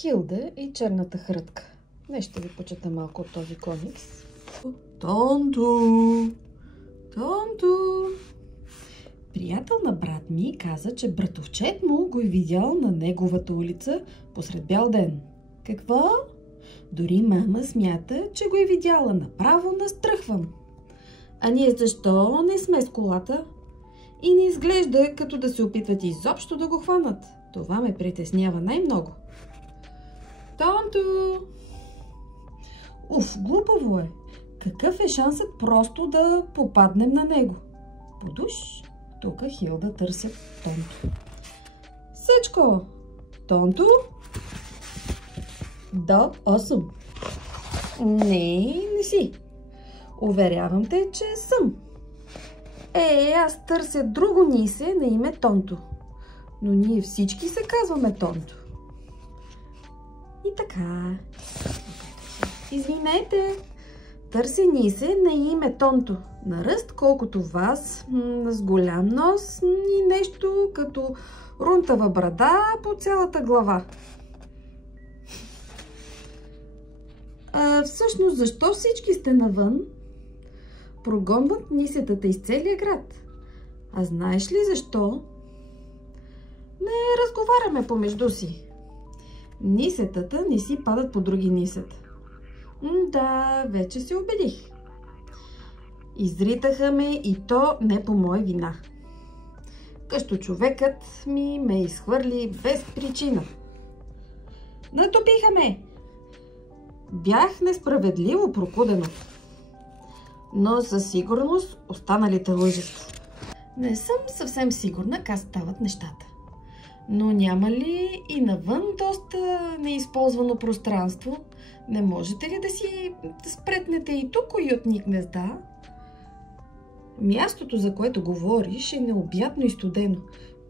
Хилда и черната хрътка. Днес ще ви почета малко от този комикс. Тонто! Тонто! Приятел на брат ми каза, че братовчет му го е видял на неговата улица посред бял ден. Какво? Дори мама смята, че го е видяла. Направо настръхвам. А ние защо не сме с колата? И не изглежда като да се опитват изобщо да го хванат. Това ме притеснява най-много. Тонто! Уф, глупаво е. Какъв е шансът просто да попаднем на него? Подуш? Тук Хилда търсят Тонто. Съчко! Тонто? Да, аз съм. Не си. Уверявам те, че съм. Аз търся друго нисе на име Тонто. Но ние всички се казваме Тонто. И така. Извинете. Търся нисе на име Тонто. На ръст колкото вас, с голям нос и нещо като рунтава брада по цялата глава. Всъщност, защо всички сте навън? Прогонват нисетата из целия град. А знаеш ли защо? Не разговаряме помежду си. Нисетата не си падат по други нисета. Да, вече се убедих. Изритаха ме и то не по моя вина. Къщо човекът ми ме изхвърли без причина. Натопиха ме! Бях несправедливо прокудена. Но със сигурност останалите лъжат. Не съм съвсем сигурна как стават нещата. Но няма ли и навън доста неизползвано пространство? Не можете ли да си спретнете и тук уютни гнезда? Мястото, за което говориш, е необятно и студено.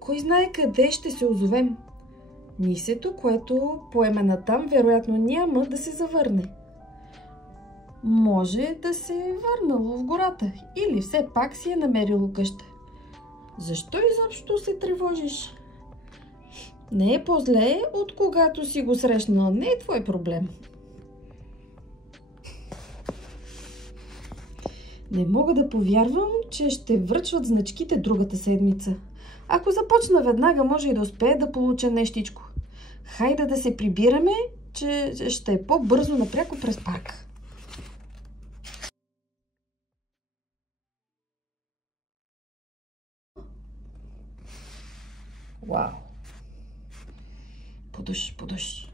Кой знае къде ще се озовем? Нисето, което поеме натам, вероятно няма да се завърне. Може да се е върнало в гората или все пак си е намерило къща. Защо изобщо се тревожиш? Не е по-зле, от когато си го срещнал. Не е твой проблем. Не мога да повярвам, че ще връчват значките другата седмица. Ако започна веднага, може и да успея да получа нещичко. Хайде да се прибираме, че ще е по-бързо напряко през парка. Вау! Подуш.